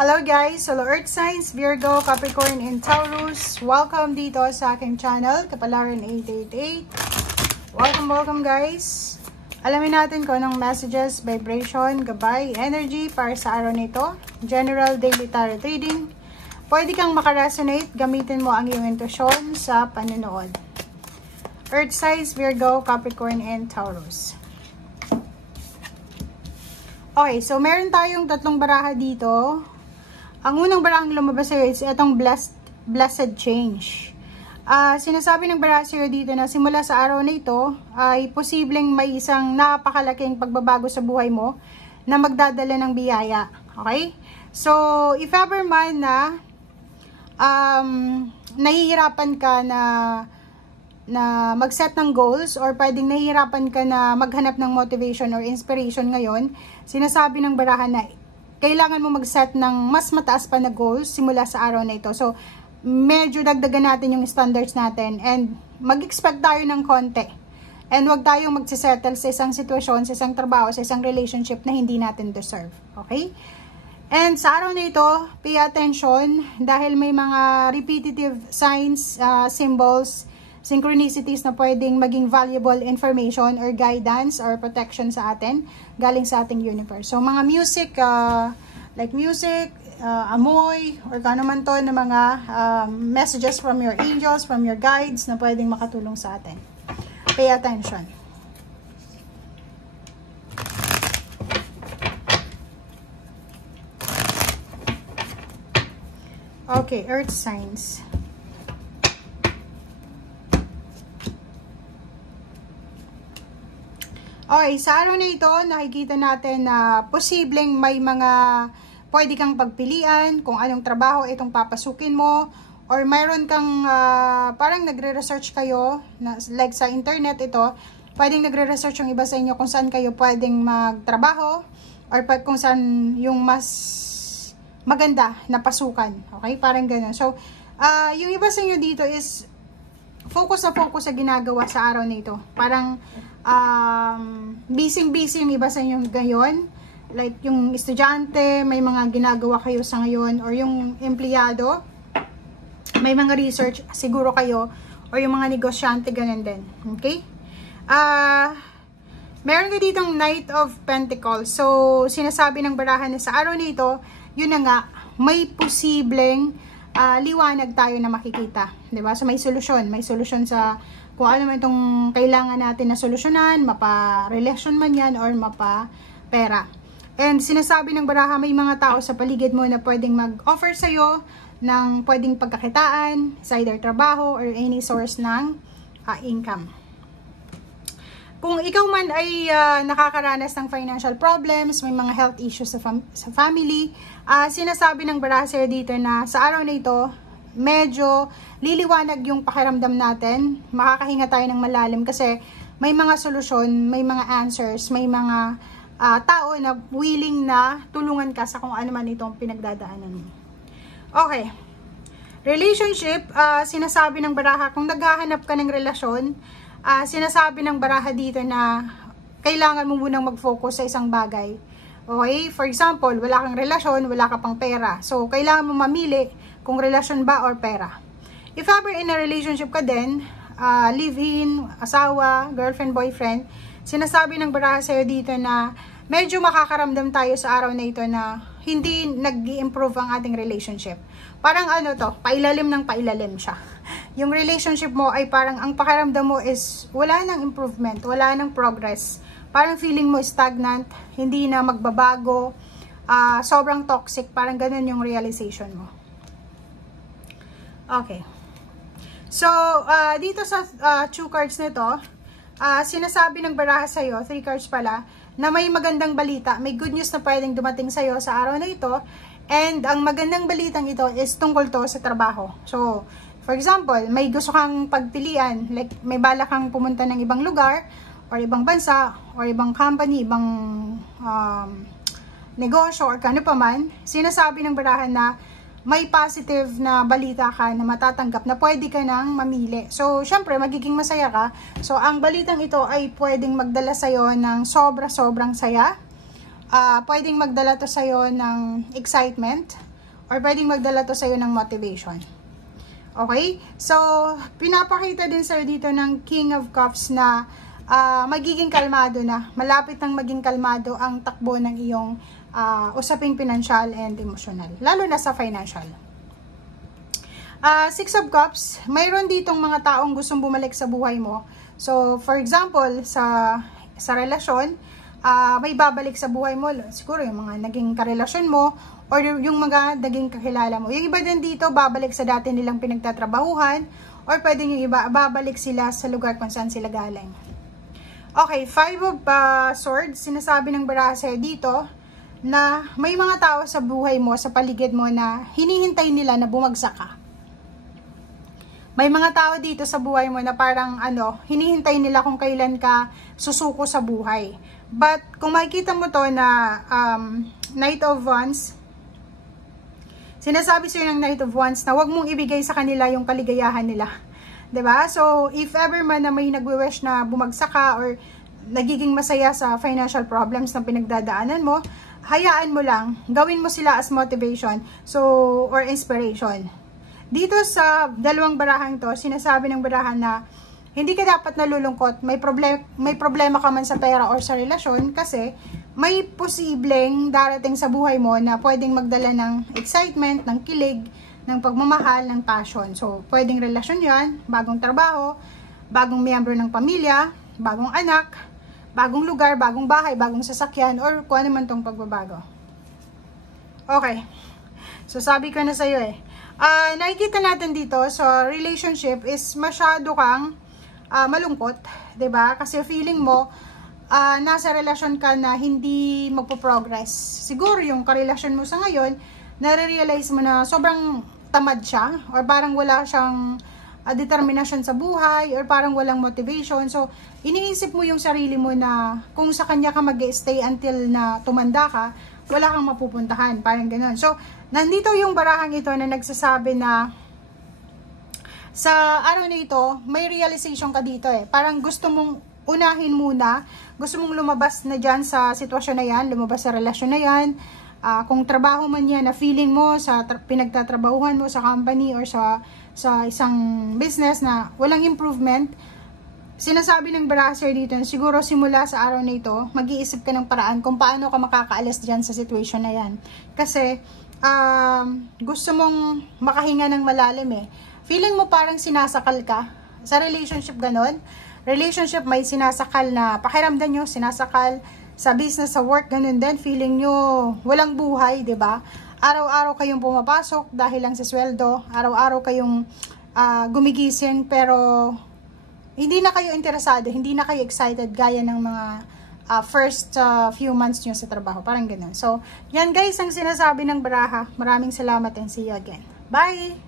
Hello guys, Solo Earth Signs, Virgo, Capricorn, and Taurus. Welcome dito sa aking channel, Kapalaran 888. Welcome guys. Alamin natin kung anong messages, vibration, gabay, energy para sa araw nito. General Daily Tarot Reading. Pwede kang makaresonate, gamitin mo ang iyong intuition sa panonood. Earth Signs, Virgo, Capricorn, and Taurus. Okay, so meron tayong tatlong baraha dito. Ang unang barahang lumabas sa'yo is itong blessed change. Sinasabi ng baraha sa'yo dito na simula sa araw na ito ay posibleng may isang napakalaking pagbabago sa buhay mo na magdadala ng biyaya. Okay? So, if ever man na nahihirapan ka na mag-set ng goals or pwedeng nahihirapan ka na maghanap ng motivation or inspiration ngayon, sinasabi ng baraha na kailangan mo mag-set ng mas mataas pa na goals simula sa araw na ito. So, medyo dagdagan natin yung standards natin and mag-expect tayo ng konti. And huwag tayong magsisettle sa isang sitwasyon, sa isang trabaho, sa isang relationship na hindi natin deserve. Okay? And sa araw na ito, pay attention dahil may mga repetitive signs, symbols, synchronicities na pwedeng maging valuable information or guidance or protection sa atin galing sa ating universe. So mga music, like music, amoy, or kano man to na mga messages from your angels, from your guides na pwedeng makatulong sa atin. Pay attention. Okay, earth signs. Okay, sa araw na ito, nakikita natin na posibleng may mga pwede kang pagpilian kung anong trabaho itong papasukin mo, or mayroon kang parang nagre-research kayo, like sa internet ito, pwedeng nagre-research yung iba sa inyo kung saan kayo pwedeng magtrabaho, or kung saan yung mas maganda na pasukan. Okay, parang gano'n. So, yung iba sa inyo dito is focus sa ginagawa sa araw na ito. Parang busy yung iba sa inyo ngayon, like yung estudyante, may mga ginagawa kayo sa ngayon, or yung empleyado, may mga research siguro kayo, or yung mga negosyante, ganun din. Okay? Meron ka ditong Knight of Pentacles. So, sinasabi ng barahan na sa araw nito, yun na nga, may posibleng liwanag tayo na makikita. Diba? So, may solusyon sa kung ano man itong kailangan natin na solusyonan, mapa-relasyon man yan, or mapa-pera. And sinasabi ng baraha, may mga tao sa paligid mo na pwedeng mag-offer sa'yo ng pwedeng pagkakitaan, sa either trabaho or any source ng income. Kung ikaw man ay nakakaranas ng financial problems, may mga health issues sa family, sinasabi ng baraha sa'yo dito na sa araw na ito, medyo liliwanag yung pakiramdam natin, makakahinga tayo ng malalim kasi may mga solusyon, may mga answers, may mga tao na willing na tulungan ka sa kung ano man itong pinagdadaanan mo. Okay. Relationship, sinasabi ng baraha, kung naghahanap ka ng relasyon, sinasabi ng baraha dito na kailangan mo munang mag-focus sa isang bagay. Okay? For example, wala kang relasyon, wala ka pang pera. So, kailangan mo mamili kung relasyon ba or pera. If ever in a relationship ka din, live-in, asawa, girlfriend, boyfriend, sinasabi ng baraha sa'yo dito na medyo makakaramdam tayo sa araw na ito na hindi nag-i-improve ang ating relationship. Parang ano to, pailalim ng pailalim siya. Yung relationship mo ay parang ang pakiramdam mo is wala nang improvement, wala nang progress. Parang feeling mo stagnant, hindi na magbabago, sobrang toxic, parang ganun yung realization mo. Okay. So, dito sa 2 cards nito, sinasabi ng baraha sa'yo, 3 cards pala, na may magandang balita, may good news na pwedeng dumating sa'yo sa araw na ito, and ang magandang balitang ito is tungkol to sa trabaho. So, for example, may gusto kang pagpilian, like may bala kang pumunta ng ibang lugar, or ibang bansa, or ibang company, ibang negosyo, or kano pa man, sinasabi ng barahan na may positive na balita ka na matatanggap na pwede ka nang mamili. So, syempre, magiging masaya ka. So, ang balitang ito ay pwedeng magdala sa'yo ng sobra-sobrang saya. Pwedeng magdala to sa'yo ng excitement. or pwedeng magdala to sa'yo ng motivation. Okay? So, pinapakita din sa'yo dito ng King of Cups na magiging kalmado na. Malapit nang maging kalmado ang takbo ng iyong usaping pinansyal and emotional. Lalo na sa financial. Six of Cups, mayroon ditong mga taong gustong bumalik sa buhay mo. So, for example, sa relasyon, may babalik sa buhay mo. Siguro yung mga naging karelasyon mo or yung mga naging kakilala mo. Yung iba din dito, babalik sa dati nilang pinagtatrabahuhan or pwedeng yung iba, babalik sila sa lugar kung saan sila galing. Okay, Five of Swords, sinasabi ng Barase dito na may mga tao sa buhay mo, sa paligid mo na hinihintay nila na bumagsak ka. May mga tao dito sa buhay mo na parang hinihintay nila kung kailan ka susuko sa buhay. But kung makikita mo to na Knight of Wands, sinasabi sa'yo ng Knight of Wands na wag mong ibigay sa kanila yung kaligayahan nila. 'Di ba? So, if ever man na may nagwi-wish na bumagsak ka or nagiging masaya sa financial problems na pinagdadaanan mo, hayaan mo lang, gawin mo sila as motivation, or inspiration. Dito sa dalawang barahang to, sinasabi ng barahan na hindi ka dapat nalulungkot, may problema ka man sa pera or sa relasyon kasi may posibleng darating sa buhay mo na pwedeng magdala ng excitement, ng kilig, ng pagmamahal, ng passion. So, pwedeng relasyon yan, bagong trabaho, bagong miyembro ng pamilya, bagong anak, bagong lugar, bagong bahay, bagong sasakyan, or kung ano man tong pagbabago. Okay. So, sabi ko na sa'yo nakikita natin dito, so, relationship is masyado kang malungkot, 'di ba? Kasi feeling mo, nasa relasyon ka na hindi magpo-progress. Siguro yung karelasyon mo sa ngayon, nare-realize mo na sobrang tamad siya or parang wala siyang determinasyon sa buhay or parang walang motivation. So, iniisip mo yung sarili mo na kung sa kanya ka mag-stay until na tumanda ka, wala kang mapupuntahan. Parang ganun. So, nandito yung barahang ito na nagsasabi na sa araw na ito, may realization ka dito Parang gusto mong unahin muna, gusto mong lumabas na dyan sa sitwasyon na yan, lumabas sa relasyon na yan, kung trabaho man yan na feeling mo sa pinagtatrabahuhan mo sa company or sa isang business na walang improvement, sinasabi ng Barasser dito, siguro simula sa araw na ito, mag-iisip ka ng paraan kung paano ka makakaalis dyan sa situation na yan. Kasi, gusto mong makahinga ng malalim Feeling mo parang sinasakal ka. Sa relationship ganon. Relationship may sinasakal na pakiramdam nyo, sinasakal sa business, sa work, ganun din. Feeling nyo walang buhay, 'di ba? Araw-araw kayong pumapasok dahil lang sa sweldo. Araw-araw kayong gumigising pero hindi na kayo interesado, hindi na kayo excited gaya ng mga first few months nyo sa trabaho. Parang ganun. So, yan guys ang sinasabi ng baraha. Maraming salamat and see you again. Bye!